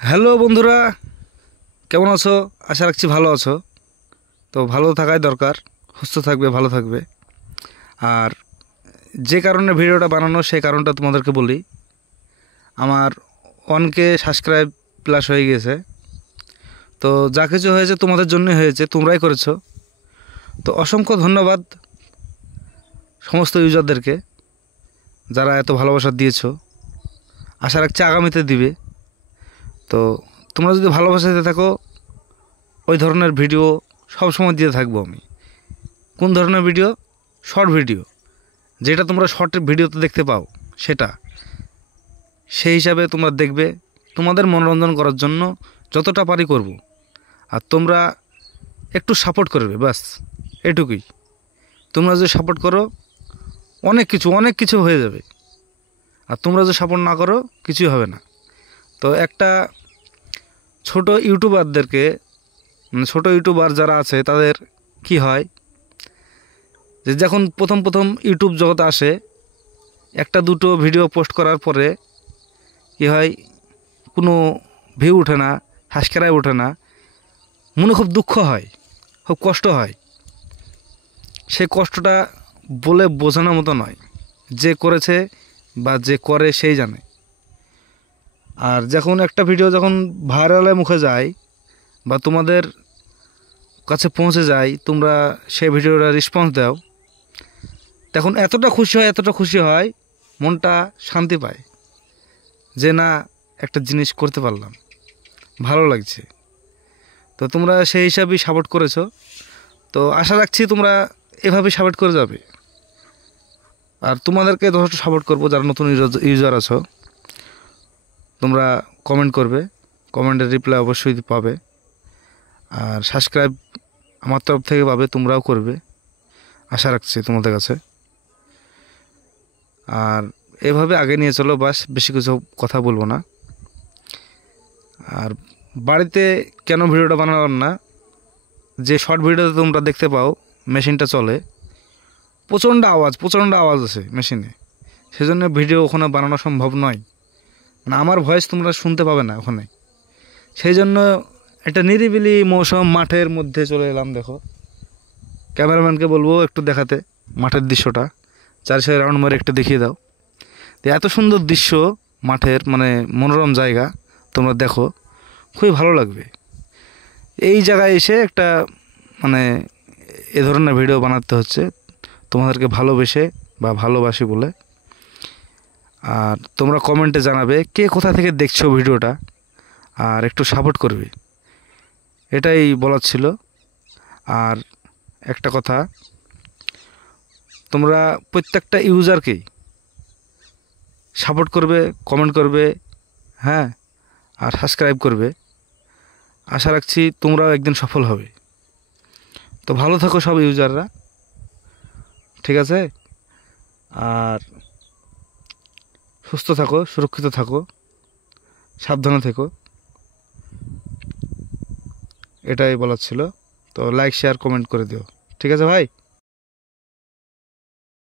Hello বন্ধুরা, কেমন আছো? আশা রাখছি ভালো আছো। তো ভালো থাকাই দরকার, সুস্থ থাকবে, ভালো থাকবে। আর যে কারণে ভিডিওটা বানানো সেই কারণটা তোমাদেরকে বলি। আমার 1K সাবস্ক্রাইব প্লাস হয়ে গিয়েছে। তো যা কিছু হয়েছে তোমাদের জন্যই হয়েছে, তোমরাই করেছো। তো অসংখ্য ধন্যবাদ সমস্ত ইউজারদেরকে, যারা এত ভালোবাসা দিয়েছো। আশা রাখছি আগামীতে দিবে। তো তোমরা যদি ভালোবাসাতে থাকো, ওই ধরনের ভিডিও সবসময় দিয়ে থাকবো আমি। কোন ধরনের ভিডিও? শর্ট ভিডিও, যেটা তোমরা শর্ট ভিডিওতে দেখতে পাও সেটা, সেই হিসাবে তোমরা দেখবে। তোমাদের মনোরঞ্জন করার জন্য যতটা পারি করব। আর তোমরা একটু সাপোর্ট করবে, ব্যাস এটুকুই। তোমরা যদি সাপোর্ট করো, অনেক কিছু হয়ে যাবে। আর তোমরা যদি সাপোর্ট না করো, কিছুই হবে না। তো একটা ছোট ইউটিউবারদেরকে, ছোট ইউটিউবার যারা আছে তাদের কি হয়, যে যখন প্রথম ইউটিউব জগতে আসে, একটা দুটো ভিডিও পোস্ট করার পরে কি হয়, কোনো ভিউ ওঠে না, সাবস্ক্রাইব ওঠে না, মনে খুব দুঃখ হয়, খুব কষ্ট হয়। সেই কষ্টটা বলে বোঝানোর মতো নয়। যে করেছে বা যে করে সেই জানে। আর যখন একটা ভিডিও যখন ভাইরালের মুখে যায় বা তোমাদের কাছে পৌঁছে যায়, তোমরা সেই ভিডিওটা রেসপন্স দাও, তখন এতটা খুশি হয়, মনটা শান্তি পায় যে না, একটা জিনিস করতে পারলাম, ভালো লাগছে। তো তোমরা সেই হিসাবেই সাপোর্ট করেছো। তো আশা রাখছি তোমরা এভাবে সাপোর্ট করে যাবে। আর তোমাদেরকে যথেষ্ট সাপোর্ট করবো, যারা নতুন ইউজার আছো। তোমরা কমেন্ট করবে, কমেন্টের রিপ্লাই অবশ্যই পাবে। আর সাবস্ক্রাইব আমার তরফ থেকে পাবে, তোমরাও করবে, আশা রাখছি তোমাদের কাছে। আর এভাবে আগে নিয়ে চলো, বাস বেশি কিছু কথা বলবো না। আর বাড়িতে কেন ভিডিওটা বানালাম না, যে শর্ট ভিডিওতে তোমরা দেখতে পাও মেশিনটা চলে, প্রচণ্ড আওয়াজ আছে মেশিনে, সেজন্য ভিডিও ওখানে বানানো সম্ভব নয়। মানে আমার ভয়েস তোমরা শুনতে পাবে না ওখানে। সেই জন্য একটা নিরিবিলি মৌসুম মাঠের মধ্যে চলে এলাম। দেখো, ক্যামেরাম্যানকে বলবো একটু দেখাতে মাঠের দৃশ্যটা, 4 রাউন্ড মারে একটু দেখিয়ে দাও। তো এত সুন্দর দৃশ্য মাঠের, মানে মনোরম জায়গা, তোমরা দেখো, খুবই ভালো লাগবে। এই জায়গায় এসে একটা মানে এ ধরনের ভিডিও বানাতে হচ্ছে তোমাদেরকে ভালোবেসে বা ভালোবাসি বলে। আর তোমরা কমেন্টে জানাবে কে কোথা থেকে দেখছো ভিডিওটা, আর একটু সাপোর্ট করবে, এটাই বলার ছিল। আর একটা কথা, তোমরা প্রত্যেকটা ইউজারকেই সাপোর্ট করবে, কমেন্ট করবে, হ্যাঁ, আর সাবস্ক্রাইব করবে। আশা রাখছি তোমরাও একদিন সফল হবে। তো ভালো থাকো সব ইউজাররা, ঠিক আছে? আর সুস্থ থাকো, সুরক্ষিত থাকো, সাবধানে থেকো, এটাই বলার ছিল। তো লাইক, শেয়ার, কমেন্ট করে দিও, ঠিক আছে ভাই?